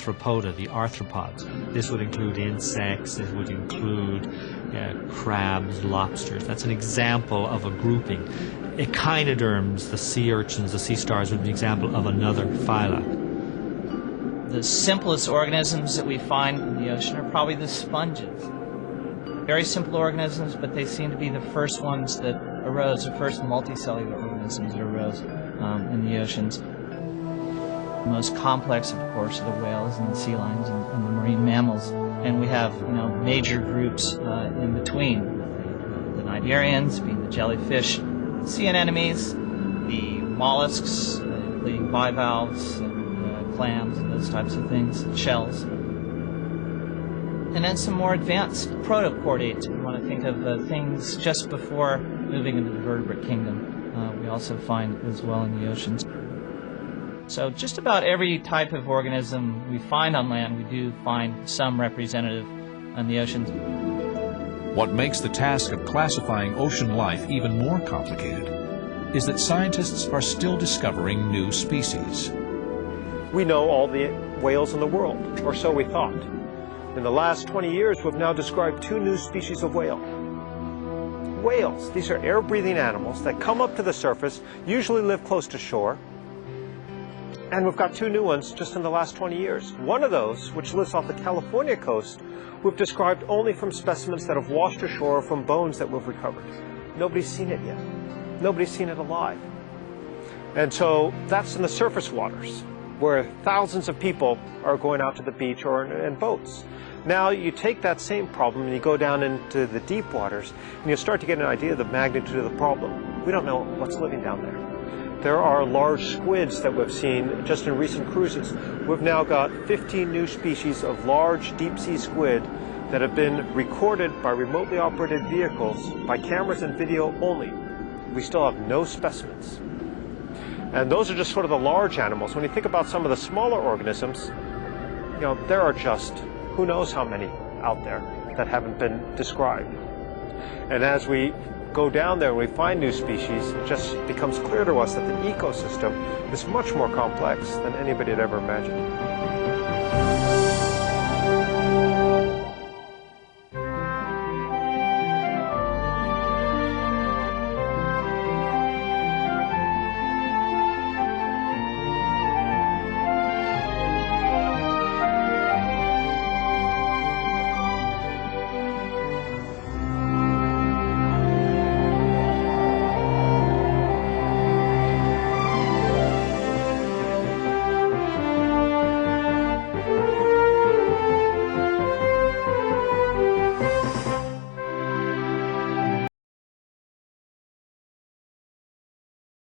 Arthropoda, the arthropods. This would include insects, it would include crabs, lobsters. That's an example of a grouping. Echinoderms, the sea urchins, the sea stars, would be an example of another phyla. The simplest organisms that we find in the ocean are probably the sponges. Very simple organisms, but they seem to be the first ones that arose, the first multicellular organisms that arose in the oceans. The most complex, of course, are the whales and the sea lions and the marine mammals. And we have, major groups in between. The cnidarians, being the jellyfish, sea anemones, the mollusks, including bivalves and clams and those types of things, shells. And then some more advanced protochordates. We want to think of things just before moving into the vertebrate kingdom. We also find as well in the oceans. So just about every type of organism we find on land, we do find some representative in the oceans. What makes the task of classifying ocean life even more complicated is that scientists are still discovering new species. We know all the whales in the world, or so we thought. In the last 20 years, we've now described 2 new species of whale. Whales, these are air-breathing animals that come up to the surface, usually live close to shore, and we've got 2 new ones just in the last 20 years. One of those, which lives off the California coast, we've described only from specimens that have washed ashore from bones that we've recovered. Nobody's seen it yet. Nobody's seen it alive. And so that's in the surface waters, where thousands of people are going out to the beach or in boats. Now you take that same problem and you go down into the deep waters and you start to get an idea of the magnitude of the problem. We don't know what's living down there. There are large squids that we've seen just in recent cruises. We've now got 15 new species of large deep-sea squid that have been recorded by remotely operated vehicles, by cameras and video only. We still have no specimens. And those are just sort of the large animals. When you think about some of the smaller organisms, there are just who knows how many out there that haven't been described. And as we go down there and we find new species, it just becomes clear to us that the ecosystem is much more complex than anybody had ever imagined.